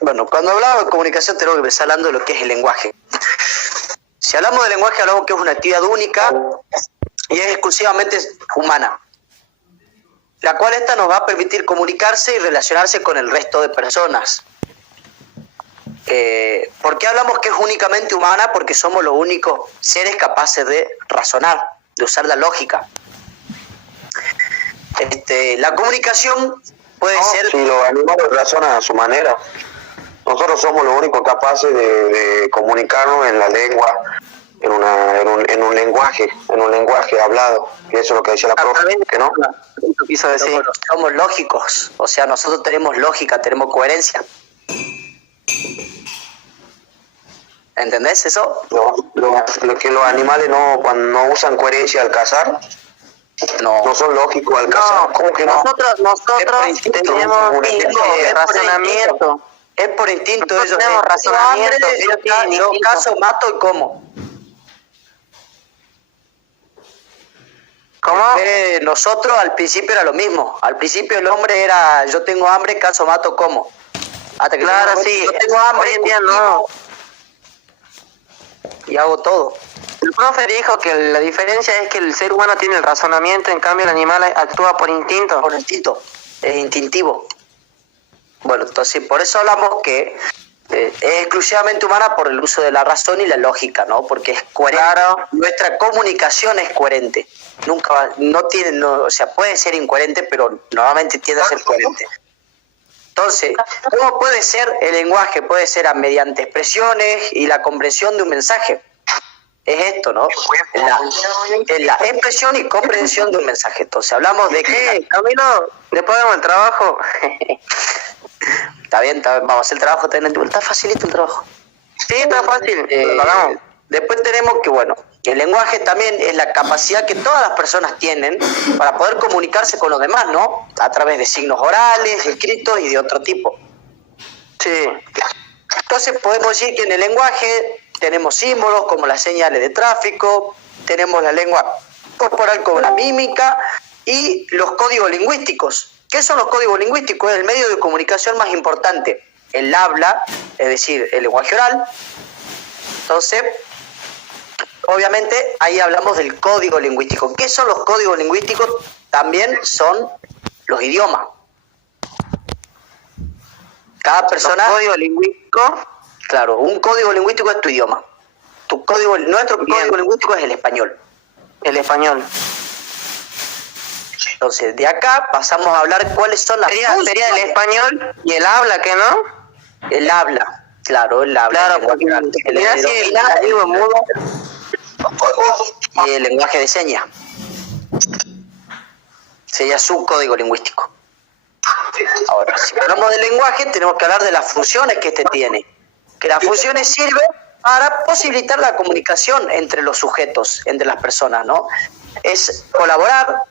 Bueno, cuando hablamos de comunicación tenemos que empezar hablando de lo que es el lenguaje. Si hablamos de lenguaje, hablamos que es una actividad única y es exclusivamente humana, la cual esta nos va a permitir comunicarse y relacionarse con el resto de personas. ¿Por qué hablamos que es únicamente humana? Porque somos los únicos seres capaces de razonar, de usar la lógica. La comunicación puede ser... Si los animales razonan a su manera, nosotros somos los únicos capaces de comunicarnos en la lengua, en un lenguaje hablado. Y eso es lo que decía la profe, que no. Quiso decir, somos lógicos, o sea, nosotros tenemos lógica, tenemos coherencia. ¿Entendés eso? Lo que los animales cuando no usan coherencia al cazar, no son lógicos al cazar. ¿Cómo que no? Nosotros tenemos razonamiento. Es por instinto. Ellos tenemos razonamiento. Yo caso, mato y como. ¿Cómo? Nosotros al principio era lo mismo. Al principio el hombre era, yo tengo hambre, caso, mato, como. Hasta que claro, sí. Yo tengo hambre, hoy en día no. Y hago todo. El profe dijo que la diferencia es que el ser humano tiene el razonamiento, en cambio el animal actúa por instinto. Por instinto, es instintivo. Bueno, entonces por eso hablamos que es exclusivamente humana por el uso de la razón y la lógica, ¿no? Porque es coherente. Claro. Nuestra comunicación es coherente. Nunca, o sea, puede ser incoherente, pero normalmente tiende a ser coherente. Entonces, ¿cómo puede ser el lenguaje? Puede ser mediante expresiones y la comprensión de un mensaje. Es esto, ¿no? La expresión y comprensión de un mensaje. Entonces, hablamos de que... Camilo, después hagamos el trabajo. Está bien, vamos a hacer el trabajo. Está facilito el trabajo. Sí, está fácil. Lo hagamos. Después tenemos que, bueno, el lenguaje también es la capacidad que todas las personas tienen para poder comunicarse con los demás, ¿no? A través de signos orales, escritos y de otro tipo. Sí. Entonces podemos decir que en el lenguaje tenemos símbolos como las señales de tráfico, tenemos la lengua corporal como la mímica y los códigos lingüísticos. ¿Qué son los códigos lingüísticos? Es el medio de comunicación más importante. El habla, es decir, el lenguaje oral. Entonces, obviamente, ahí hablamos del código lingüístico. ¿Qué son los códigos lingüísticos? También son los idiomas. Cada persona... ¿Los códigos lingüísticos? Claro, un código lingüístico es tu idioma. Nuestro código lingüístico es el español. El español. Entonces, de acá pasamos a hablar cuáles son las... Sería el español y el habla, ¿qué no? El habla, claro, el habla. Claro, porque y el lenguaje de señas. Sería su código lingüístico. Ahora, si hablamos del lenguaje, tenemos que hablar de las funciones que este tiene. Que las funciones sirven para posibilitar la comunicación entre los sujetos, entre las personas, ¿no? Es colaborar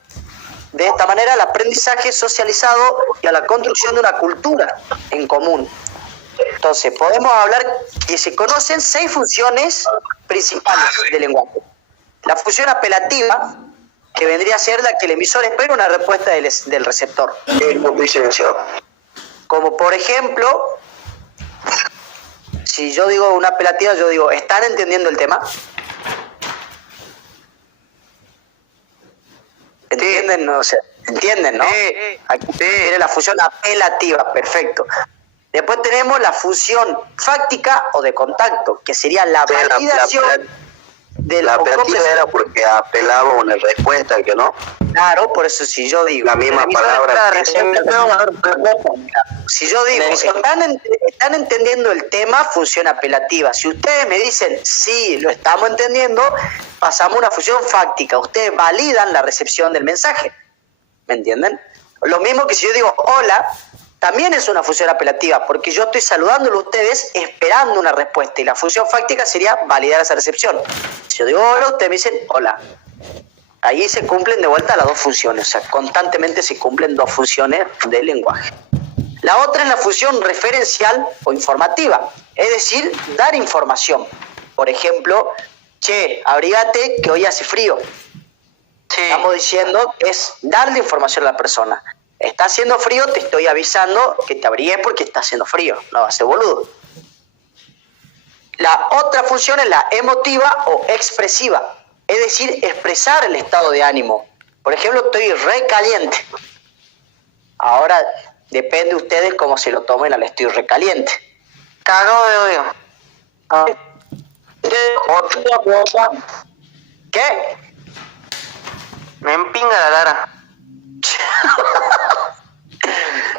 de esta manera al aprendizaje socializado y a la construcción de una cultura en común. Entonces, podemos hablar que se conocen 6 funciones principales del lenguaje. La función apelativa, que vendría a ser la que el emisor espera una respuesta del receptor. Como por ejemplo, si yo digo una apelativa, yo digo, ¿están entendiendo el tema? ¿Entienden? No, o sea, ¿entienden, no? Aquí tiene la función apelativa, perfecto. Después tenemos la función fáctica o de contacto, que sería la validación de la apelativa era porque apelaba una respuesta, que no. Claro, por eso si yo digo la misma palabra. Si yo digo, ¿están entendiendo el tema? Función apelativa. Si ustedes me dicen, sí, lo estamos entendiendo, pasamos a una función fáctica. Ustedes validan la recepción del mensaje. ¿Me entienden? Lo mismo que si yo digo, hola, también es una función apelativa, porque yo estoy saludándolo a ustedes esperando una respuesta, y la función fáctica sería validar esa recepción. Si yo digo hola, ustedes me dicen hola. Ahí se cumplen de vuelta las 2 funciones, o sea, constantemente se cumplen 2 funciones del lenguaje. La otra es la función referencial o informativa, es decir, dar información. Por ejemplo, che, abrígate que hoy hace frío. Sí. Estamos diciendo que es darle información a la persona. está haciendo frío, te estoy avisando que te abrigues porque está haciendo frío, no va a ser boludo. La otra función es la emotiva o expresiva, es decir, expresar el estado de ánimo. Por ejemplo, estoy re caliente. Ahora depende de ustedes cómo se lo tomen al estoy re caliente. Cagado de odio. Otra cosa, ¿Qué? Me empinga la Lara.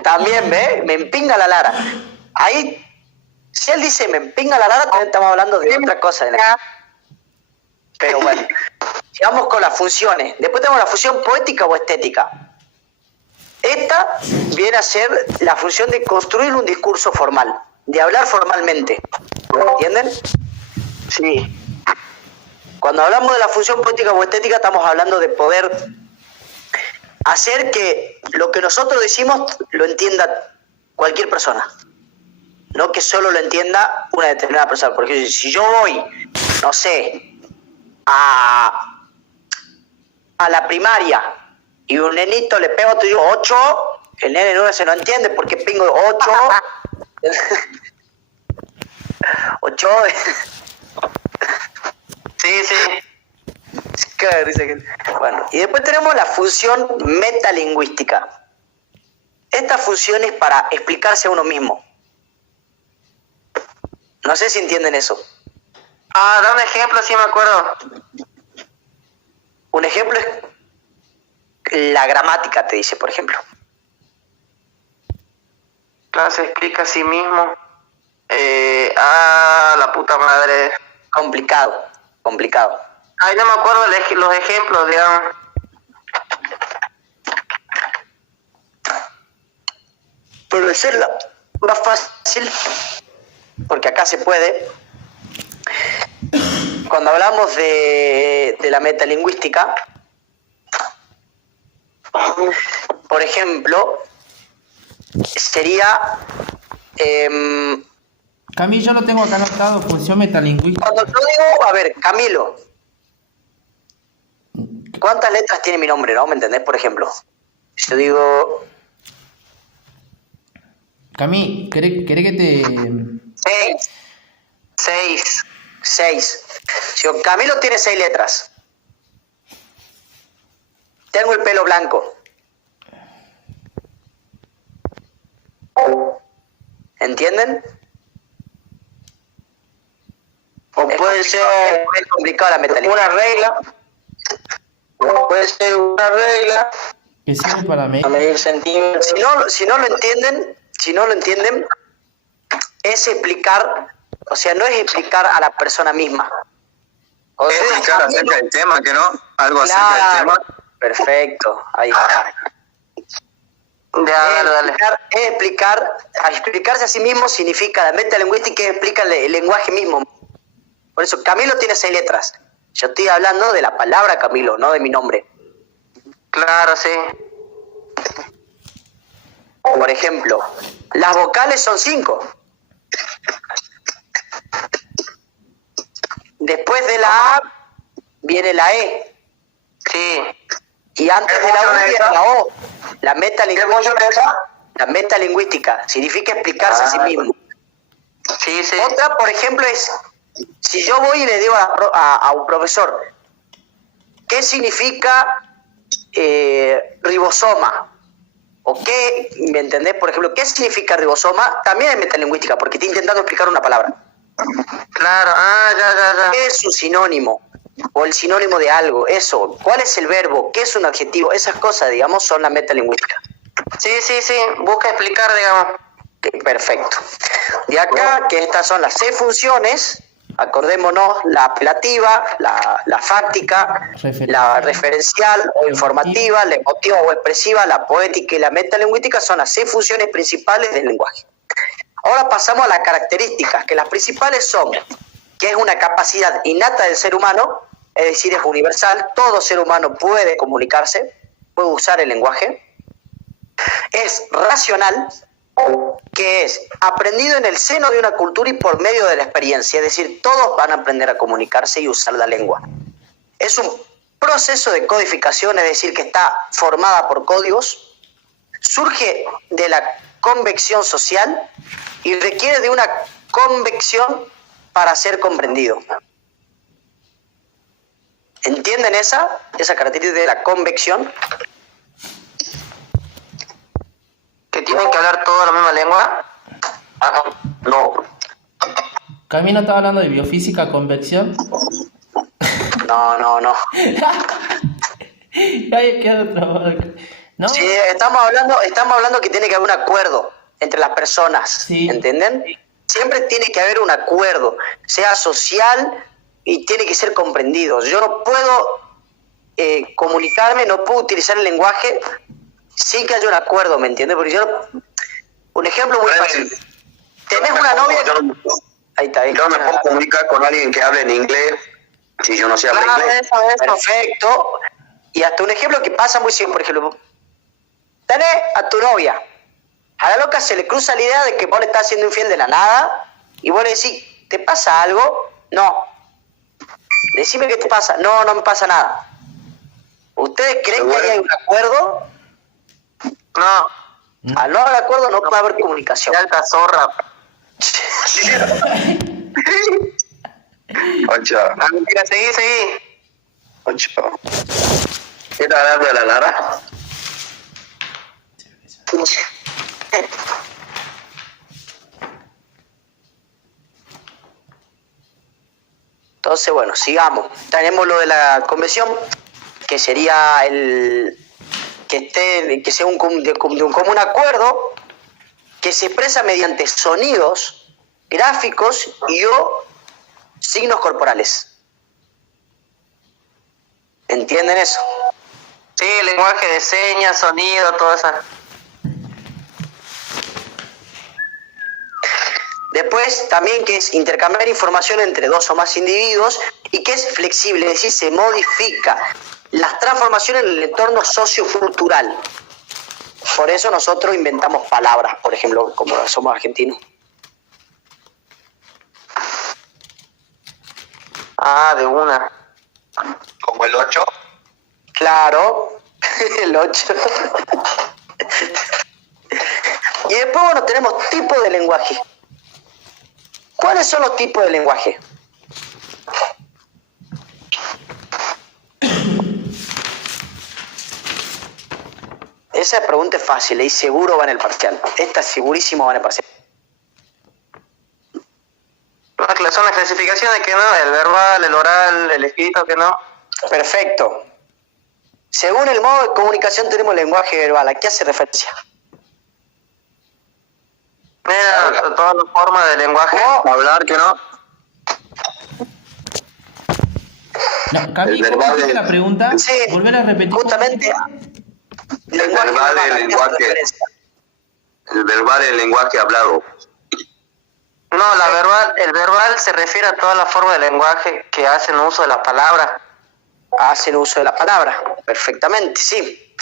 También, ¿ve? Me empinga la Lara. Ahí, si él dice me empinga la Lara, también estamos hablando de otra cosa. Pero bueno, sigamos con las funciones. Después tenemos la función poética o estética. Esta viene a ser la función de construir un discurso formal, de hablar formalmente. ¿Entienden? Sí. Cuando hablamos de la función poética o estética, estamos hablando de poder hacer que lo que nosotros decimos lo entienda cualquier persona. No que solo lo entienda una determinada persona. Porque si yo voy, no sé, a la primaria y un nenito le pego, te digo 8, el nene no se lo entiende porque pingo 8. 8. Sí, sí. Bueno, y después tenemos la función metalingüística. Esta función es para explicarse a uno mismo. No sé si entienden eso. Ah, da un ejemplo, sí me acuerdo. Un ejemplo es la gramática, te dice, por ejemplo. Claro, se explica a sí mismo. La puta madre. Complicado. Ay, no me acuerdo los ejemplos, digamos. Pero de ser más fácil, porque acá se puede. Cuando hablamos de la metalingüística, por ejemplo, sería... Camilo, yo lo tengo acá anotado, función metalingüística. cuando yo digo, a ver, Camilo, ¿cuántas letras tiene mi nombre, no? ¿Me entendés? Por ejemplo, si yo digo... Camilo, ¿querés que te...? 6. Si yo, Camilo tiene 6 letras. Tengo el pelo blanco. ¿Entienden? o puede ser Es complicado la metalingüística. una regla, puede ser una regla que sirve para a medir centímetros. Si no lo entienden, es explicar, o sea, no es explicar a la persona misma. O Es sea, explicar acerca del tema, que no, algo acerca claro, del tema. perfecto, ahí está. Dale. Es explicarse a sí mismo significa, la metalingüística explica el lenguaje mismo. Por eso, Camilo tiene 6 letras. Yo estoy hablando de la palabra Camilo, no de mi nombre. Claro, sí. Por ejemplo, las vocales son 5. Después de la A viene la E. Sí. Y antes de la U viene la O. La metalingüística. La metalingüística significa explicarse a sí mismo. Sí, sí. Otra, por ejemplo, es, si yo voy y le digo a un profesor, ¿qué significa ribosoma? ¿O qué, me entendés? Por ejemplo, ¿qué significa ribosoma? También es metalingüística, porque estoy intentando explicar una palabra. Claro, ya. ¿Qué es un sinónimo? O el sinónimo de algo, eso. ¿Cuál es el verbo? ¿Qué es un adjetivo? Esas cosas, digamos, son la metalingüística. Sí. Busca explicar, digamos. Perfecto. De acá, que estas son las 6 funciones, acordémonos, la apelativa, la fáctica, la referencial o informativa, la emotiva o expresiva, la poética y la metalingüística son las 6 funciones principales del lenguaje. Ahora pasamos a las características, que las principales son que es una capacidad innata del ser humano, es decir, es universal, todo ser humano puede comunicarse, puede usar el lenguaje. Es racional, que es aprendido en el seno de una cultura y por medio de la experiencia, es decir, todos van a aprender a comunicarse y usar la lengua. Es un proceso de codificación, es decir, que está formada por códigos. surge de la convección social y requiere de una convección para ser comprendido. ¿Entienden esa característica de la convección? ¿Que tienen que hablar toda la misma lengua? No. Cami no estaba hablando de biofísica, convección. No. Ay, qué otra marca. ¿No? Sí, estamos hablando que tiene que haber un acuerdo entre las personas, Sí. ¿entienden? Siempre tiene que haber un acuerdo, sea social y tiene que ser comprendido. Yo no puedo comunicarme, no puedo utilizar el lenguaje sin que haya un acuerdo, ¿me entiendes? Porque un ejemplo muy fácil. Tenés una novia... Ahí está. Yo no me puedo comunicar con alguien que hable en inglés si yo no sé hablar inglés. Eso. Perfecto. Y hasta un ejemplo que pasa muy simple, por ejemplo, tenés a tu novia, a la loca se le cruza la idea de que vos le estás haciendo infiel de la nada, y vos le decís, ¿te pasa algo? No. Decime qué te pasa. No, no me pasa nada. ¿Ustedes creen que hay un acuerdo? No. Al no haber acuerdo no puede haber comunicación. De alta zorra. Ocho. Ah, mentira, seguí. 8. ¿Qué tal hablando de la Lara? Entonces, bueno, sigamos. Tenemos lo de la convención, que sería que sea un común acuerdo que se expresa mediante sonidos, gráficos o signos corporales. ¿Entienden eso? Sí, lenguaje de señas, sonido, todo eso. Después también que es intercambiar información entre dos o más individuos y que es flexible, es decir, se modifica las transformaciones en el entorno sociocultural. Por eso nosotros inventamos palabras, por ejemplo, como somos argentinos. Ah, de una. Como el 8. Claro, el 8. Y después, bueno, tenemos tipos de lenguaje. ¿Cuáles son los tipos de lenguaje? Esa pregunta es fácil y seguro va en el parcial. Esta segurísimo va en el parcial. Son las clasificaciones que no, el verbal, el oral, el escrito que no. Perfecto. Según el modo de comunicación tenemos lenguaje verbal. ¿A qué hace referencia? Mira, todas las formas de lenguaje. Hablar que no. No, Cami, El verbal ¿cómo fue de- la pregunta? Sí, Volver a repetir. justamente. El verbal ¿a del qué hace lenguaje. referencia? El verbal es el lenguaje hablado. No, el verbal se refiere a todas las formas de lenguaje que hacen uso de las palabras. Hacen uso de la palabra. Perfectamente, sí.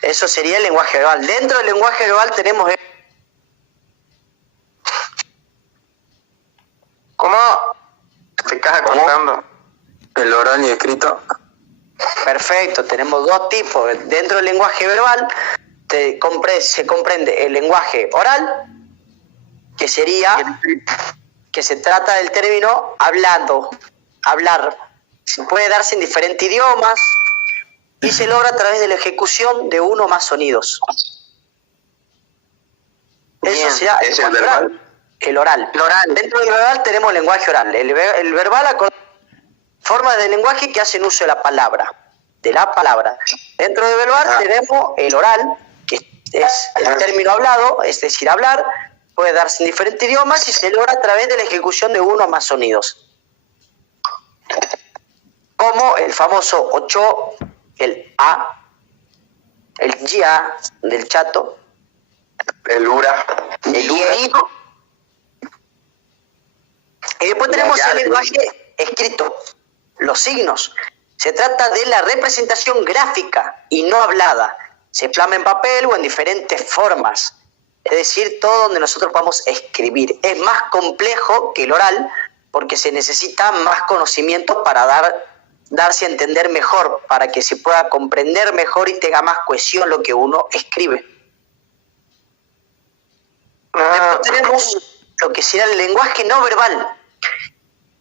Eso sería el lenguaje verbal. Dentro del lenguaje verbal tenemos... ¿Cómo? Te estás acordando. El oral y escrito. Perfecto, tenemos dos tipos. Dentro del lenguaje verbal se comprende el lenguaje oral, que sería, que se trata del término hablando, hablar. Se puede darse en diferentes idiomas y se logra a través de la ejecución de uno o más sonidos. Eso Bien, será ¿es el lenguaje verbal? oral. El oral. El oral. Dentro del verbal tenemos el lenguaje oral. El verbal formas de lenguaje que hacen uso de la palabra. Dentro del verbal tenemos el oral, que es el término hablado, es decir, hablar, puede darse en diferentes idiomas y se logra a través de la ejecución de uno o más sonidos. Como el famoso 8, el A, el ya del chato, El ura. el ieído. Y después tenemos el lenguaje escrito, los signos. Se trata de la representación gráfica y no hablada. Se plasma en papel o en diferentes formas. Es decir, todo donde nosotros podamos escribir. Es más complejo que el oral porque se necesita más conocimiento para darse a entender mejor, para que se pueda comprender mejor y tenga más cohesión lo que uno escribe. Después tenemos lo que será el lenguaje no verbal,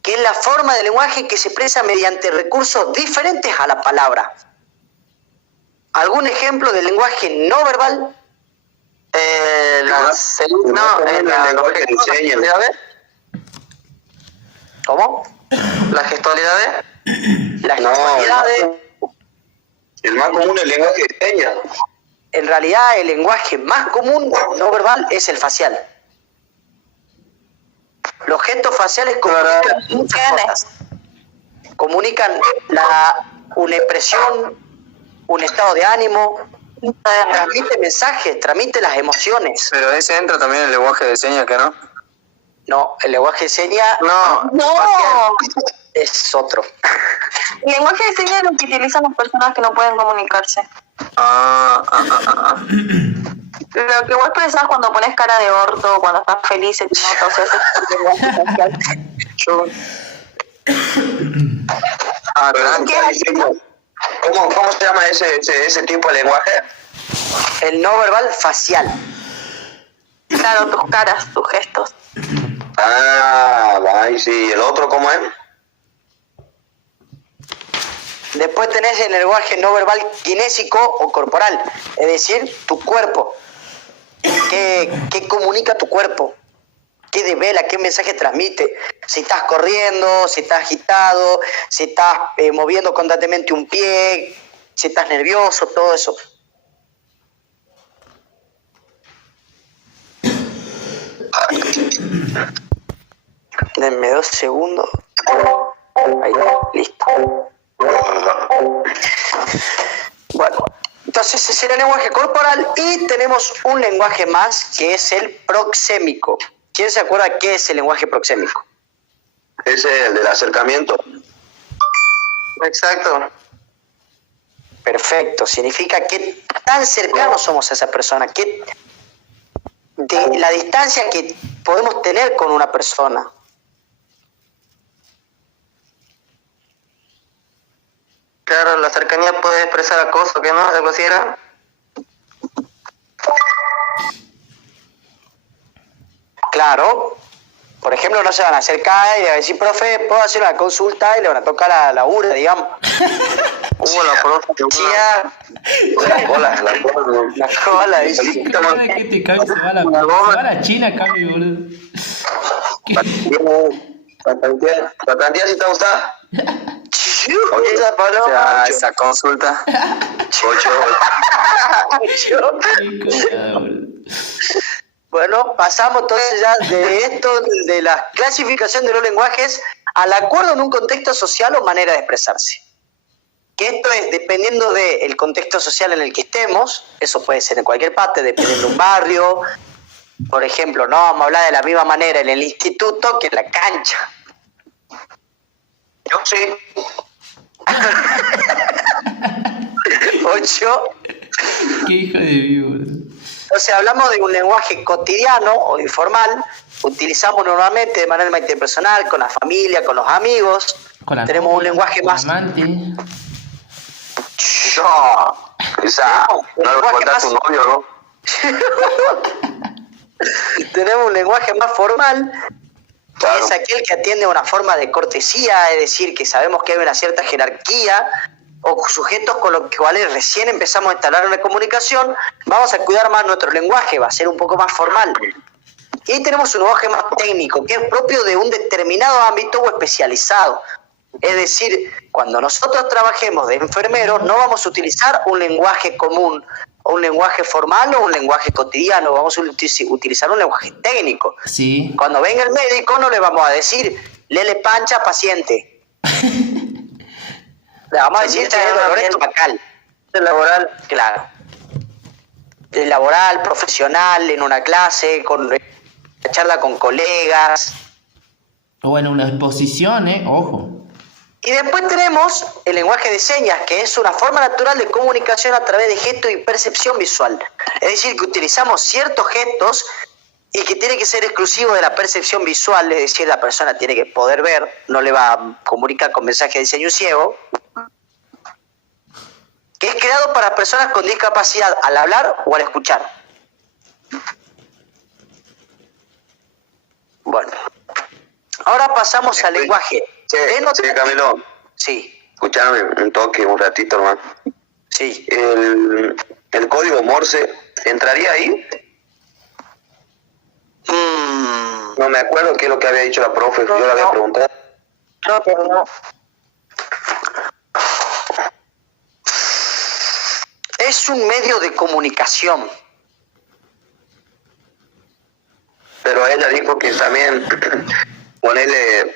que es la forma de lenguaje que se expresa mediante recursos diferentes a la palabra. ¿Algún ejemplo de lenguaje no verbal? El lenguaje de señas. ¿Cómo? ¿Las gestualidades? Las No, gestualidades. El más común es el lenguaje de señas. En realidad, el lenguaje más común no verbal es el facial. Los gestos faciales comunican muchas cosas. Comunican una expresión, un estado de ánimo, transmite mensajes, transmite las emociones. Pero ese entra también en el lenguaje de señas, ¿que no? No, el lenguaje de señas No. es otro. El lenguaje de señas es lo que utilizan las personas que no pueden comunicarse. Lo que vos expresás cuando pones cara de orto, cuando estás feliz, se te nota, o sea, ese es el lenguaje facial. Pero ¿qué estás diciendo? ¿Cómo se llama ese tipo de lenguaje? El no verbal facial. Claro, tus caras, tus gestos. Va, y sí. ¿El otro cómo es? Después tenés el lenguaje no verbal kinésico o corporal, es decir, tu cuerpo. ¿Qué comunica tu cuerpo? ¿Qué devela? ¿Qué mensaje transmite? Si estás corriendo, si estás agitado, si estás moviendo constantemente un pie, si estás nervioso, todo eso. Denme 2 segundos. Ahí está, listo. Bueno, entonces ese es el lenguaje corporal y tenemos un lenguaje más que es el proxémico. ¿Quién se acuerda qué es el lenguaje proxémico? Ese es el del acercamiento. Exacto. Perfecto, significa que tan cercanos somos a esa persona, que de la distancia que podemos tener con una persona. Claro, la cercanía puede expresar acoso, ¿qué no? ¿Algo así era? Claro, por ejemplo, no se van a acercar y le van a decir, profe, ¿puedo hacer una consulta? Y le van a tocar la URA, digamos. La profe que La cola. La cola, dice. Cada vez que te cae se va a la China, cambio, boludo. ¿Patantía si te gusta? Esa paloma. Esa consulta. 8. Qué cagada, boludo. Bueno, pasamos entonces ya de esto, de la clasificación de los lenguajes, al acuerdo en un contexto social o manera de expresarse. Que esto es dependiendo del contexto social en el que estemos, eso puede ser en cualquier parte, dependiendo de un barrio. Por ejemplo, no vamos a hablar de la misma manera en el instituto que en la cancha. Yo sí. 8. Qué hija de vivo, boludo. Entonces hablamos de un lenguaje cotidiano o informal, utilizamos normalmente de manera interpersonal, con la familia, con los amigos. Tenemos un lenguaje más... amante. No lo cuenta tu novio, ¿no? Tenemos un lenguaje más formal, Claro. que es aquel que atiende a una forma de cortesía, es decir, que sabemos que hay una cierta jerarquía o sujetos con los cuales recién empezamos a instalar una comunicación, vamos a cuidar más nuestro lenguaje, va a ser un poco más formal. Y ahí tenemos un lenguaje más técnico, que es propio de un determinado ámbito o especializado. Es decir, cuando nosotros trabajemos de enfermeros, no vamos a utilizar un lenguaje común, o un lenguaje formal o un lenguaje cotidiano, vamos a utilizar un lenguaje técnico. Sí. Cuando venga el médico no le vamos a decir, lele pancha, paciente. Le vamos a decir, tiene dolor estomacal. laboral. Claro. De laboral, profesional, en una clase, con una charla con colegas. O en una exposición, ojo. Y después tenemos el lenguaje de señas, que es una forma natural de comunicación a través de gestos y percepción visual. Es decir, que utilizamos ciertos gestos y que tiene que ser exclusivo de la percepción visual, es decir, la persona tiene que poder ver, no le va a comunicar con mensaje de diseño ciego, que es creado para personas con discapacidad al hablar o al escuchar. Ahora pasamos al lenguaje denotativo. Camilo, Sí, escuchame un toque, un ratito, hermano. sí. El código Morse, ¿entraría ahí? No me acuerdo qué es lo que había dicho la profe, yo la había preguntado. No, pero no. Es un medio de comunicación. Pero ella dijo que también, ponele,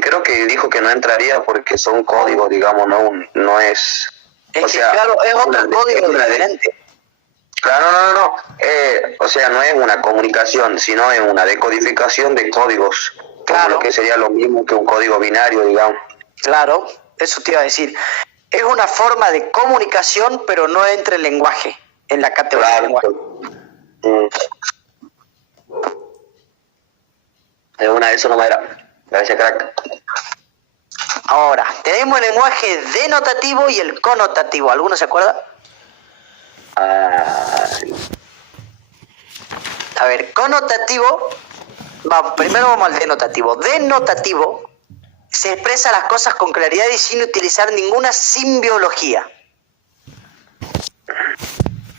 creo que dijo que no entraría porque son códigos, digamos, no es... Es o que sea, claro, es otro una- código una- diferente. Claro, no. O sea, no es una comunicación, sino es una decodificación de códigos. Claro. Como lo que sería lo mismo que un código binario, digamos. Claro, eso te iba a decir. Es una forma de comunicación, pero no entra el lenguaje, en la categoría de lenguaje. Es una de eso no me era. Gracias, crack. Ahora, tenemos el lenguaje denotativo y el connotativo. ¿Alguno se acuerda? A ver, connotativo. Primero vamos al denotativo. Denotativo se expresa las cosas con claridad y sin utilizar ninguna simbiología.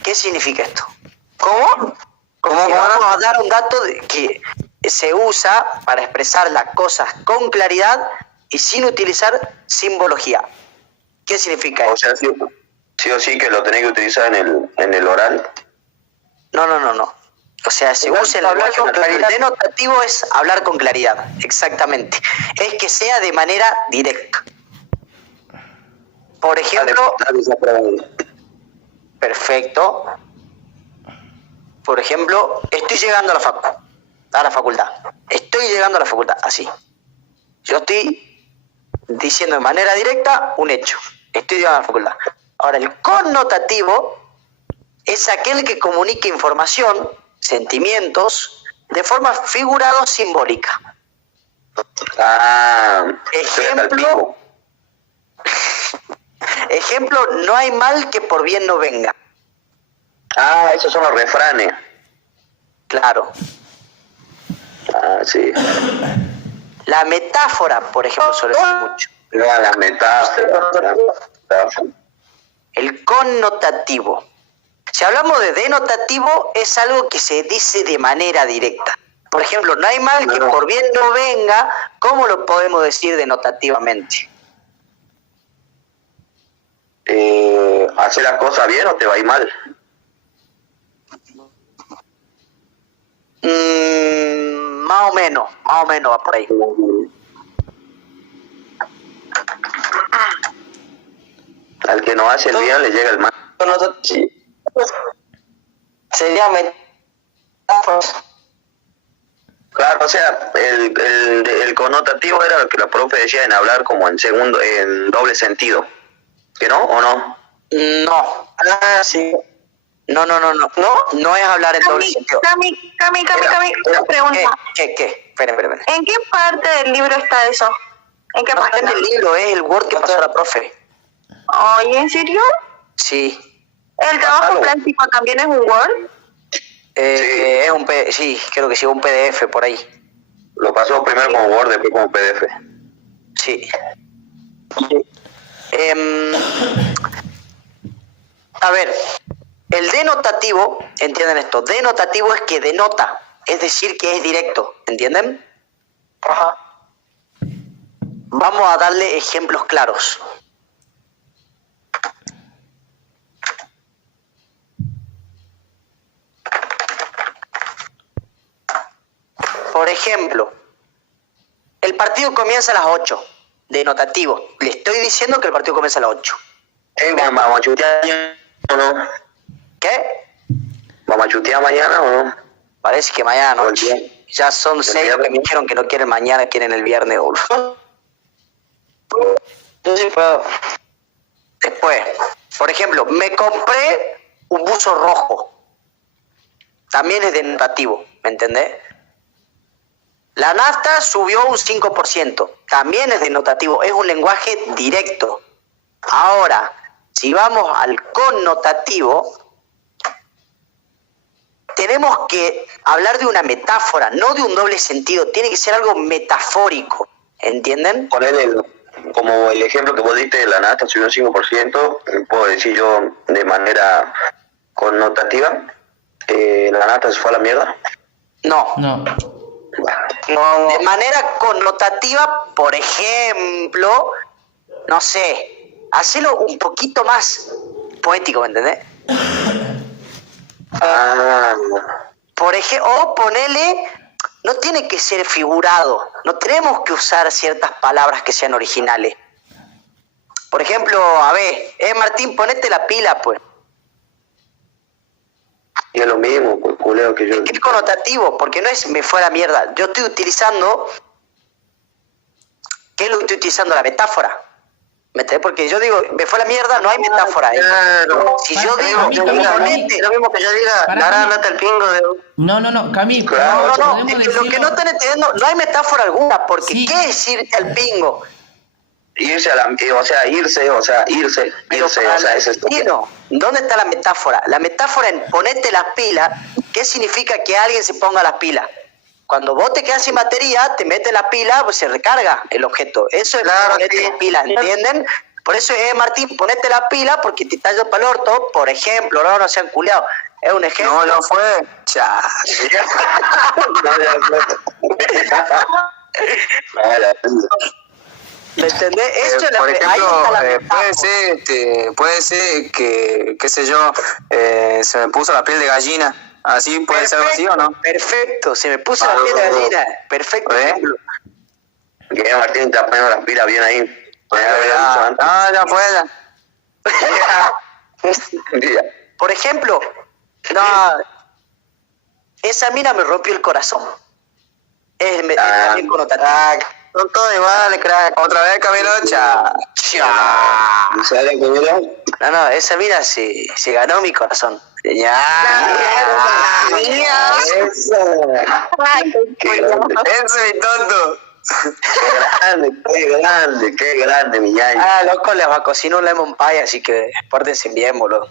¿Qué significa esto? ¿Cómo? Vamos a dar un dato que se usa para expresar las cosas con claridad y sin utilizar simbología. ¿Qué significa O eso? sea, sí o sí que lo tenés que utilizar en el oral. No. O sea, se usa el lenguaje con claridad. El denotativo es hablar con claridad, exactamente. Es que sea de manera directa. Por ejemplo, perfecto. Por ejemplo, estoy llegando a la facultad. Estoy llegando a la facultad, así. Yo estoy diciendo de manera directa un hecho. Estoy llegando a la facultad. Ahora, el connotativo es aquel que comunica información, sentimientos, de forma figurada o simbólica. Ejemplo, no hay mal que por bien no venga. Esos son los refranes. Claro. Sí. La metáfora, por ejemplo, suele ser mucho. Las metáforas. El connotativo. Si hablamos de denotativo, es algo que se dice de manera directa. Por ejemplo, no hay mal que por bien no venga. ¿Cómo lo podemos decir denotativamente? ¿Hacer las cosas bien o te va a ir mal? Más o menos va por ahí. Al que no hace el bien le llega el mal. Sería metáforas. Claro, o sea, el connotativo era lo que la profe decía en hablar como en doble sentido. ¿Que no o no? No. Sí. No. No es hablar en doble sentido. Cami, una pregunta. ¿Qué? Esperen. ¿En qué parte del libro está eso? ¿En qué No está en página? el libro, es el Word que pasó la profe. Oye, ¿en serio? Sí. ¿El trabajo práctico también es un Word? Es un sí, creo que sí, un PDF por ahí. Lo pasó primero como Word, después como PDF. Sí. A ver, el denotativo, entienden esto, denotativo es que denota, es decir, que es directo, ¿entienden? Ajá. Vamos a darle ejemplos claros. Por ejemplo, el partido comienza a las 8, denotativo. Le estoy diciendo que el partido comienza a las 8. ¿Vamos a chutear o no? ¿Qué? ¿Vamos a chutear mañana o no? Parece que mañana O el noche. viernes. Ya son 6 que me dijeron que no quieren mañana, quieren el viernes, boludo. Yo sí puedo. Después, por ejemplo, me compré un buzo rojo. También es denotativo, ¿me entendés? La nafta subió un 5%. También es denotativo, es un lenguaje directo. Ahora, si vamos al connotativo, tenemos que hablar de una metáfora, no de un doble sentido. Tiene que ser algo metafórico, ¿entienden? Poner como el ejemplo que vos diste de la nata subió un 5%, puedo decir yo de manera connotativa, la nata se fue a la mierda. No. No. De manera connotativa, por ejemplo, no sé, hacelo un poquito más poético, ¿me entendés? O ponele, no tiene que ser figurado, no tenemos que usar ciertas palabras que sean originales. Por ejemplo, a ver, Martín, ponete la pila, pues. Y es lo mismo, pues, culero, que yo... Es que es connotativo, porque no es me fue a la mierda. Yo estoy utilizando... ¿Qué es lo que estoy utilizando? La metáfora. ¿Me entendés? Porque yo digo, me fue a la mierda, no hay metáfora ahí. Claro. Si yo digo, Cami, Lo mismo que yo diga, Para Lara, mí- andate al pingo de... No, Cami. Claro, no, podemos es que lo que decirlo- no están entendiendo, no hay metáfora alguna, porque Sí. ¿qué es irte al pingo? Irse a la... irse, Pero o sea, para el ese es... argentino, ¿dónde está la metáfora? La metáfora en ponete las pilas, ¿qué significa que alguien se ponga las pilas? Cuando vos te quedas sin batería, te metes la pila, pues se recarga el objeto. Eso es Claro, ponete sí. las pilas, ¿entienden? Por eso Martín, ponete la pila porque te está yendo para el orto, por ejemplo, no sean culiados. Es un ejemplo. No fue. Cha. ¿Me entendés? Eso es Por ahí ejemplo, está la metáfora. puede ser que, qué sé yo, se me puso la piel de gallina. ¿Así puede ser algo así o no? Perfecto, se me puso la piel de gallina. Perfecto ¿Eh? ejemplo. Que Martín está poniendo las pilas bien ahí. Ya fue. Por ejemplo, no, esa mina me rompió el corazón. Es también connotativo. Son todos iguales, crack. Otra vez, Camilo, cha. ¿Y sabes qué mira? No, esa mina se ganó mi corazón. Qué grande, Ese es mi tonto. qué grande, mi ñaño. Loco, les va a cocinar un lemon pie, así que pórtense bien, boludo.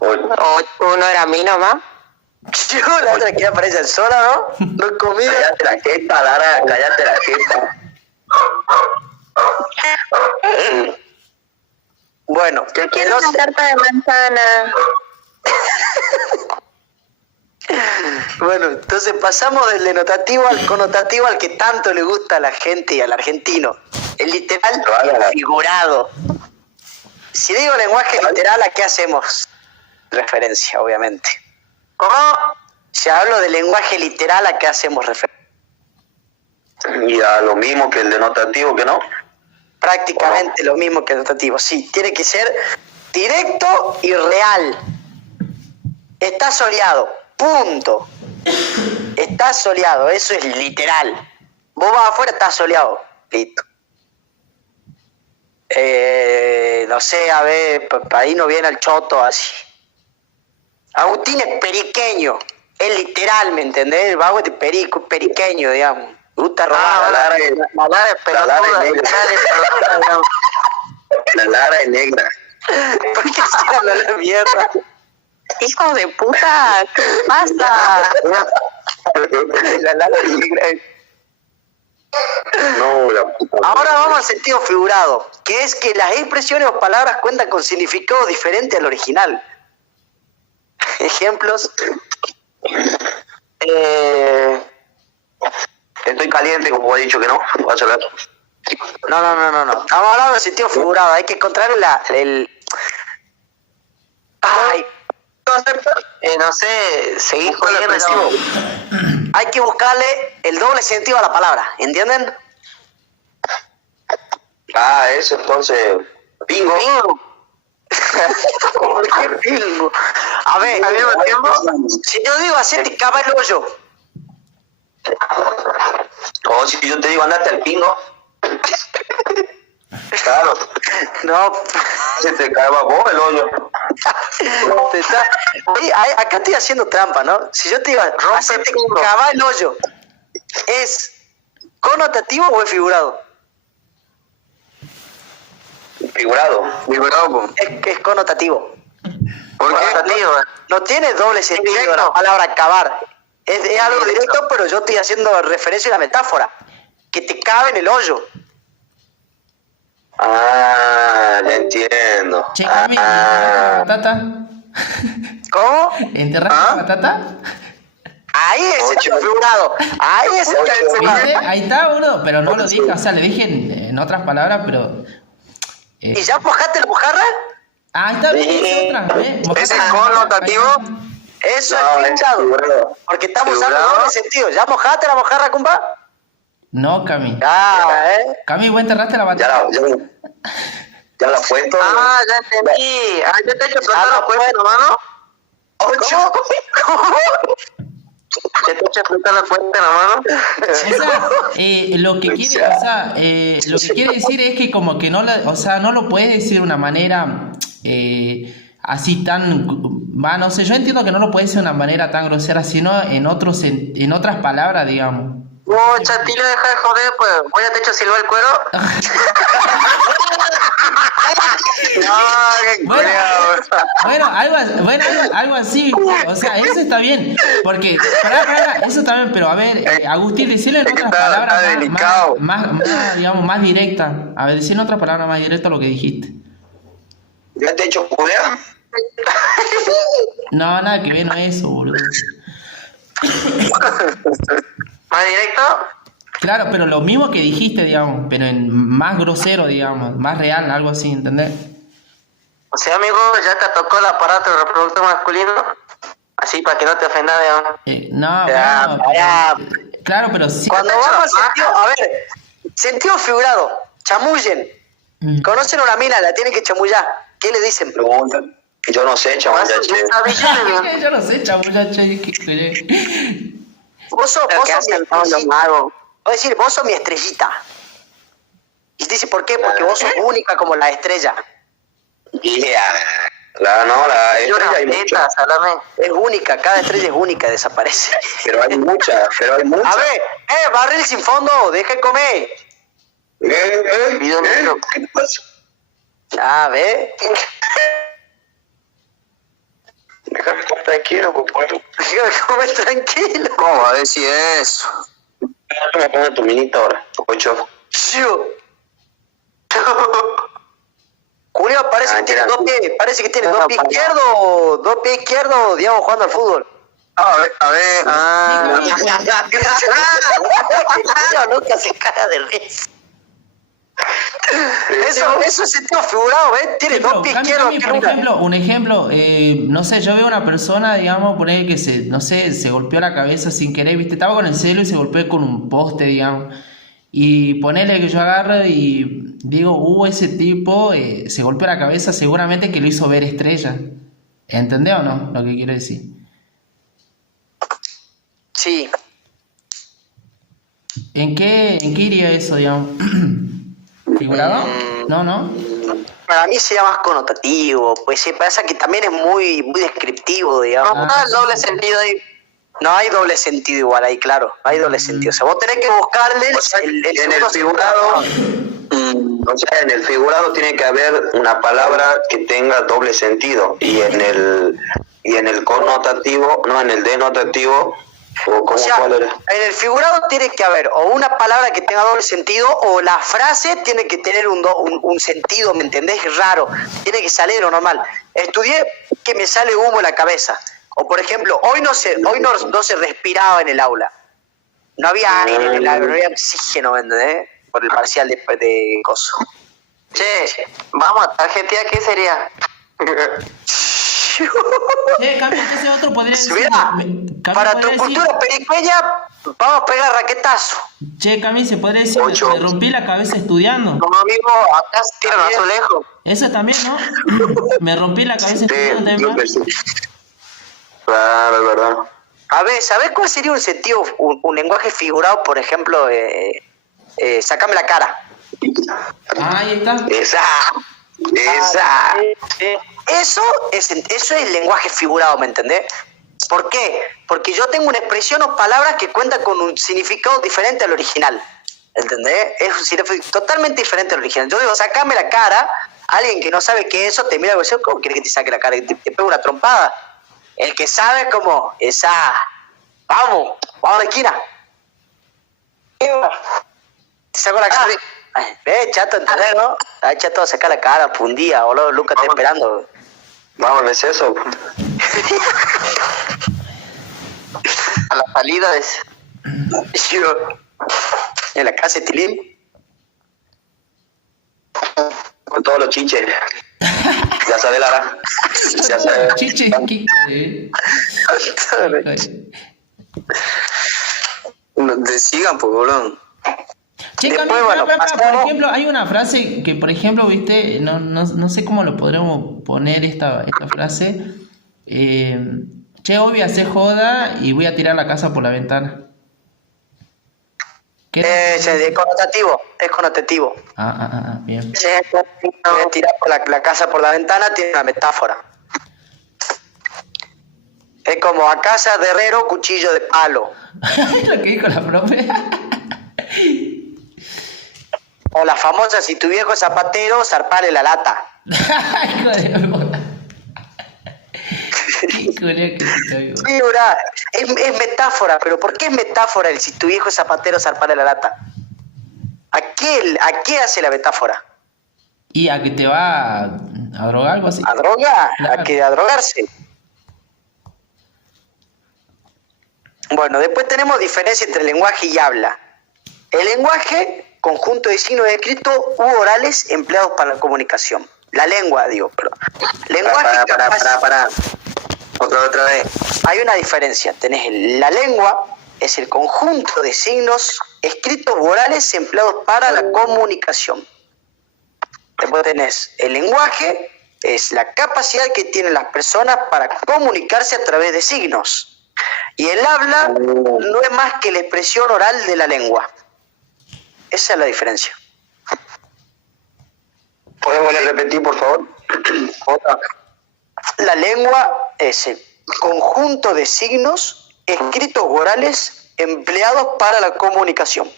Uno era a mí nomás. Yo la otra que aparece sola, ¿no? No he comido. Cállate la jeta, Lara, cállate la jeta. Bueno, Yo quiero una tarta de manzana. Bueno, entonces pasamos del denotativo al connotativo al que tanto le gusta a la gente y al argentino. El literal figurado. Si digo lenguaje literal, ¿a qué hacemos referencia, obviamente? ¿Cómo? Si hablo de lenguaje literal, ¿a qué hacemos referencia? Y a lo mismo que el denotativo, que no. Prácticamente lo mismo que el denotativo. Sí, tiene que ser directo y real. Está soleado, punto. Está soleado, eso es literal. Vos vas afuera, está soleado, listo. No sé, a ver, ahí no viene el choto así. Agustín es periqueño, es literal, ¿me entendés? El vago es de periqueño, digamos. Me gusta robar. La Lara es pelotuda. La Lara es negra. ¿Por qué se habla la mierda? Hijo de puta, ¿qué pasa? La Lara es negra. No, la puta. Ahora vamos al sentido figurado, que es que las expresiones o palabras cuentan con significado diferente al original. Ejemplos. Estoy caliente, como he dicho que no. Vas a hablar. No. Estamos hablando del sentido figurado. Hay que encontrar Ay, No sé, seguís jodiendo. hay que buscarle el doble sentido a la palabra, ¿entienden? Eso entonces. Bingo. ¿Por qué pingo? A ver, ¿Al mismo tiempo? si yo digo hacete cava el hoyo, O si yo te digo andate al pingo. Claro. no, Se te cae vos el hoyo. acá estoy haciendo trampa, ¿no? Si yo te digo hacete cava el hoyo, ¿es connotativo o es figurado? Figurado. Es connotativo. ¿Por qué? No tiene doble sentido la palabra acabar. Es algo directo, pero yo estoy haciendo referencia a una metáfora. Que te cabe en el hoyo. Ah, ya entiendo. Che, Cami, ¿enterraste la batata? ¿Cómo? ¿Enterraste la batata? Ahí es el sentido figurado. Ahí es el sentido ¿Viste? figurado. Ahí está, boludo, pero no lo dije, o sea, le dije en otras palabras, pero... ¿Y ya mojaste la mojarra? Ah, está bien, es otra, ¿eh? ¿Es el connotativo? Eso No, es es figurado. figurado. Porque estamos usando ¿Figurado? doble sentido. ¿Ya mojaste la mojarra, compa? No, Cami. Cami, ¿vos enterraste la batata? Ya la puesto. Ah, ya entendí. Ah, yo te he hecho explotar la fuente en la mano. ¿Ocho? ¿Ya te he hecho explotar la fuente en la mano? O sea, lo que quiere, o sea, lo que quiere decir es que como que no o sea, no lo puedes decir de una manera así tan, no sé, yo entiendo que no lo puedes decir de una manera tan grosera, sino en otras palabras, digamos. Chatillo, deja de joder, pues. Voy a te hecho silbar el cuero. Algo así, o sea, eso está bien, porque, eso también, pero a ver, Agustín, decirle en otras palabras digamos, más directa, a ver, decir en otras palabras más directa lo que dijiste. ¿Ya te he hecho culea? No, nada que ver, no es eso, boludo. ¿Más directo? Claro, pero lo mismo que dijiste, digamos, pero en más grosero, digamos, más real, algo así, ¿entendés? O sea, amigo, ya te tocó el aparato reproductor masculino. Así para que no te ofendas, digamos. No, Ya, bueno, ya. claro, pero sí. Cuando vamos al sentido, a ver, sentido figurado, chamullen. Conocen a una mina, la tienen que chamullar. ¿Qué le dicen? Preguntan. Yo no sé, chaval, ya che. Yo no sé, chamulla, che, qué culé. Vos sos mi estrellita. Voy a decir, vos sos mi estrellita. Y dice, ¿por qué? Porque vos sos única como la estrella. Yeah. La estrella hay muchas. Es única, cada estrella es única, desaparece. Pero hay muchas, A ver, barril sin fondo, deja de comer. ¿Qué pasa? A ver. Déjame comer tranquilo, compadre. Deja de comer tranquilo. ¿Cómo va a decir eso? Déjame poner tu minita ahora, ocho. Julio parece que tiene dos pies, dos pies izquierdos, digamos, jugando al fútbol. A ver. Nunca se caga de risa. Eso es sentido figurado, ¿ves? Tiene dos pies izquierdos. Un ejemplo, no sé, yo veo una persona, digamos, poner que se golpeó la cabeza sin querer, ¿viste? Estaba con el celo y se golpeó con un poste, digamos. Y ponele que yo agarro y digo, ese tipo se golpeó la cabeza, seguramente que lo hizo ver estrella. ¿Entendés o no lo que quiero decir? Sí. ¿En qué iría eso, digamos? ¿Figurado? No. Para mí sería más connotativo, pues sí, pasa que también es muy, muy descriptivo, digamos. No está el doble sentido ahí. No hay doble sentido igual ahí, claro. No hay doble sentido. O sea, vos tenés que buscarle en el figurado, o sea, en el figurado tiene que haber una palabra que tenga doble sentido y en el connotativo, no, en el denotativo, o como cuál era. En el figurado tiene que haber o una palabra que tenga doble sentido o la frase tiene que tener un sentido, ¿me entendés? Raro. Tiene que salir de lo normal. Estudié que me sale humo en la cabeza. O por ejemplo, hoy no se respiraba en el aula. No había aire en el aula, no había oxígeno, ¿me entendés? Por el parcial de coso. Che, vamos a tarjetear, ¿qué sería? Cami, ese otro podría decir... Mira, para tu cultura pericueña, vamos a pegar raquetazo. Che, Cami, se podría decir, me rompí la cabeza estudiando. Como amigo, acá se tiran azulejo. Eso también, ¿no? Me rompí la cabeza estudiando también. Claro, es verdad. A ver, ¿sabés cuál sería un sentido, un lenguaje figurado, por ejemplo, sacame la cara? Ahí está. Esa. Eso es lenguaje figurado, ¿me entendés? ¿Por qué? Porque yo tengo una expresión o palabras que cuentan con un significado diferente al original. ¿Entendés? Es un significado totalmente diferente al original. Yo digo, sacame la cara, Alguien que no sabe qué es eso te mira y dice, ¿cómo quieres que te saque la cara? Te pega una trompada. El que sabe como esa, vamos a la esquina. Te saco la cara. Chato, ¿entendés, no? Ay, chato, saca la cara, por un día, boludo, Lucas está esperando. Vamos, ¿no es eso? A la salida de... Yo, en la casa de Tilín. Con todos los chiches. Ya sabe Lara. Ya sabe. Chiche, ¿qué? Sigan, pues, boludo. Che, Después, Camilo, bueno, por pasamos- ejemplo, hay una frase que, por ejemplo, viste, no sé cómo lo podríamos poner esta frase. Che, hoy voy a hacer joda y voy a tirar la casa por la ventana. ¿Qué? Es connotativo. Bien. Tirar por la casa por la ventana tiene una metáfora. Es como a casa de herrero, cuchillo de palo. Lo que dijo la profe. O la famosa, si tu viejo es zapatero, zarpale la lata. Hijo de puta. Qué culia que te cago. Sí, bra, es metáfora, pero ¿por qué es metáfora el si tu viejo es zapatero, zarpale la lata? ¿A qué hace la metáfora? ¿Y a que te va a drogar algo así? ¿A droga? Claro. ¿A drogarse? Bueno, después tenemos diferencia entre lenguaje y habla. El lenguaje, conjunto de signos escritos u orales empleados para la comunicación. La lengua, digo, pero lenguaje Para. Otra vez. Hay una diferencia. La lengua es el conjunto de signos escritos u orales empleados para la comunicación. Después tenés el lenguaje, es la capacidad que tienen las personas para comunicarse a través de signos. Y el habla no es más que la expresión oral de la lengua. Esa es la diferencia. ¿Podemos repetir, por favor? La lengua es el conjunto de signos escritos u orales empleados para la comunicación.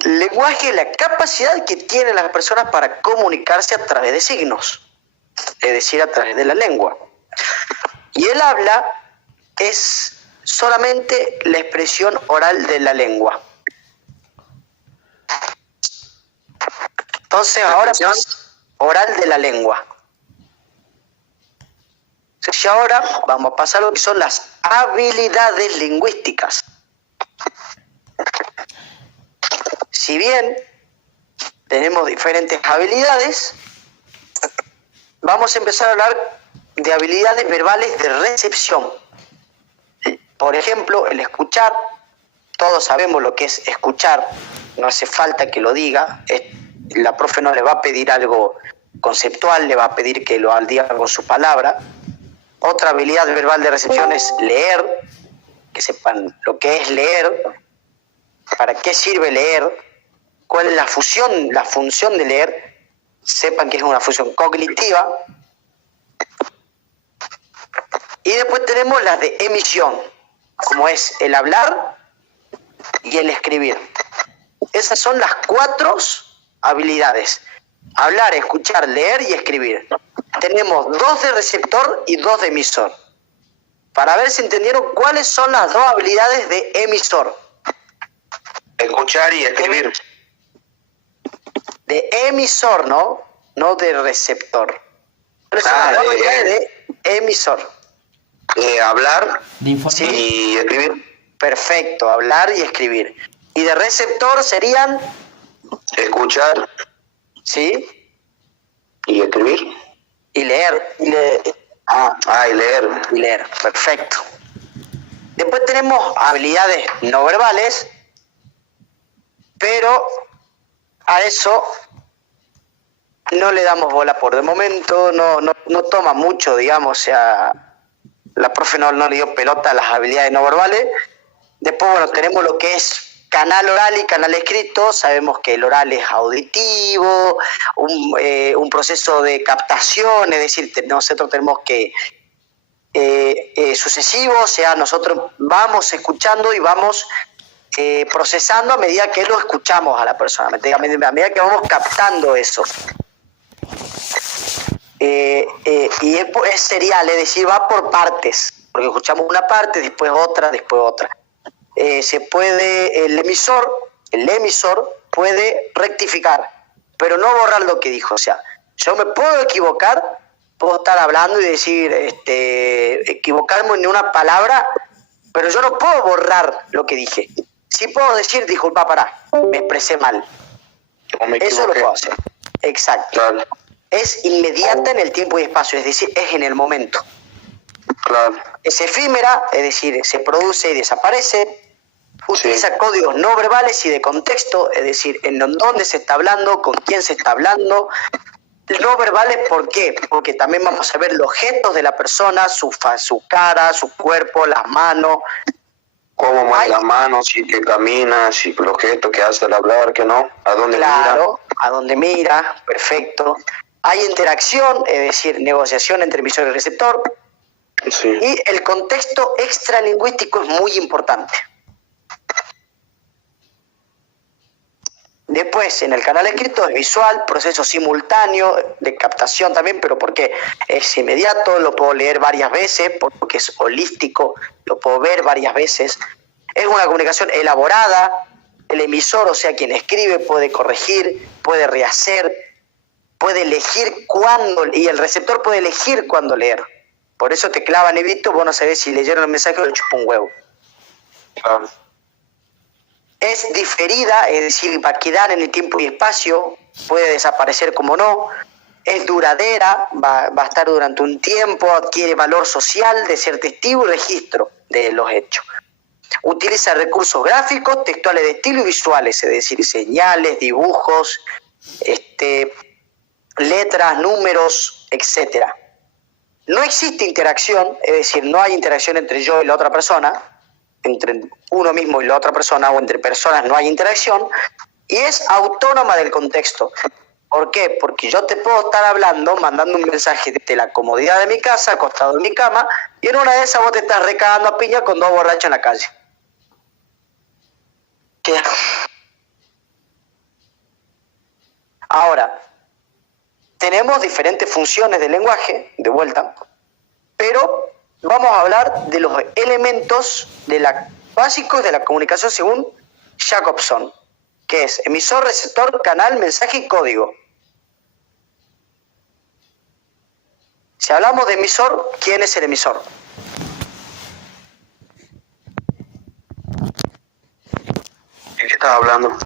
Lenguaje es la capacidad que tienen las personas para comunicarse a través de signos, es decir, a través de la lengua. Y el habla es solamente la expresión oral de la lengua. Entonces ahora oral de la lengua. Entonces ahora vamos a pasar a lo que son las habilidades lingüísticas. Si bien tenemos diferentes habilidades, vamos a empezar a hablar de habilidades verbales de recepción. Por ejemplo, el escuchar. Todos sabemos lo que es escuchar, no hace falta que lo diga. La profe no le va a pedir algo conceptual, le va a pedir que lo diga con su palabra. Otra habilidad verbal de recepción es leer, que sepan lo que es leer, para qué sirve leer, cuál es la función de leer, sepan que es una función cognitiva. Y después tenemos las de emisión, como es el hablar y el escribir. Esas son las 4 habilidades: hablar, escuchar, leer y escribir. Tenemos 2 de receptor y 2 de emisor. Para ver si entendieron cuáles son las 2 habilidades de emisor. Escuchar y escribir. De emisor, ¿no? No de receptor. Pero son las 2 habilidades de emisor. Hablar De informar. y escribir. Perfecto, hablar y escribir. Y de receptor serían, Escuchar ¿sí? y escribir. Y leer. Y leer. Y leer, perfecto. Después tenemos habilidades no verbales, pero a eso no le damos bola por de momento, no toma mucho, digamos, o sea, la profe no le dio pelota a las habilidades no verbales. Después, bueno, tenemos lo que es canal oral y canal escrito. Sabemos que el oral es auditivo, un proceso de captación, es decir, nosotros tenemos que sucesivo, o sea, nosotros vamos escuchando y vamos procesando a medida que lo escuchamos a la persona, a medida que vamos captando eso. Y es serial, es decir, va por partes, porque escuchamos una parte, después otra, después otra. El emisor puede rectificar, pero no borrar lo que dijo. O sea, yo me puedo equivocar, puedo estar hablando y decir, equivocarme en una palabra, pero yo no puedo borrar lo que dije. Sí puedo decir, disculpa, me expresé mal. Eso lo puedo hacer. Exacto. Claro. Es inmediata en el tiempo y espacio, es decir, es en el momento. Claro. Es efímera, es decir, se produce y desaparece. Utiliza códigos no verbales y de contexto, es decir, en dónde se está hablando, con quién se está hablando. No verbales, ¿por qué? Porque también vamos a ver los gestos de la persona, su cara, su cuerpo, las manos. Cómo mueve las manos, si que camina, si los gestos que hace al hablar, que no, a dónde mira. Claro, a dónde mira, perfecto. Hay interacción, es decir, negociación entre emisor y receptor. Sí. Y el contexto extralingüístico es muy importante. Después, en el canal escrito es visual, proceso simultáneo de captación también, pero porque es inmediato, lo puedo leer varias veces, porque es holístico, lo puedo ver varias veces. Es una comunicación elaborada, el emisor, o sea, quien escribe, puede corregir, puede rehacer, puede elegir cuándo, y el receptor puede elegir cuándo leer. Por eso te clavan evito, vos no sabés si leyeron el mensaje o le chupa un huevo. Claro. Es diferida, es decir, va a quedar en el tiempo y espacio, puede desaparecer como no. Es duradera, va a estar durante un tiempo, adquiere valor social de ser testigo y registro de los hechos. Utiliza recursos gráficos, textuales de estilo y visuales, es decir, señales, dibujos, letras, números, etc. No existe interacción, es decir, no hay interacción entre yo y la otra persona, entre uno mismo y la otra persona, o entre personas no hay interacción, y es autónoma del contexto. ¿Por qué? Porque yo te puedo estar hablando, mandando un mensaje desde la comodidad de mi casa, acostado en mi cama, y en una de esas vos te estás recagando a piña con dos borrachos en la calle. ¿Qué? Ahora, tenemos diferentes funciones del lenguaje, de vuelta, pero vamos a hablar de los elementos básicos de la comunicación según Jacobson, que es emisor, receptor, canal, mensaje y código. Si hablamos de emisor, ¿quién es el emisor? ¿De qué estás hablando?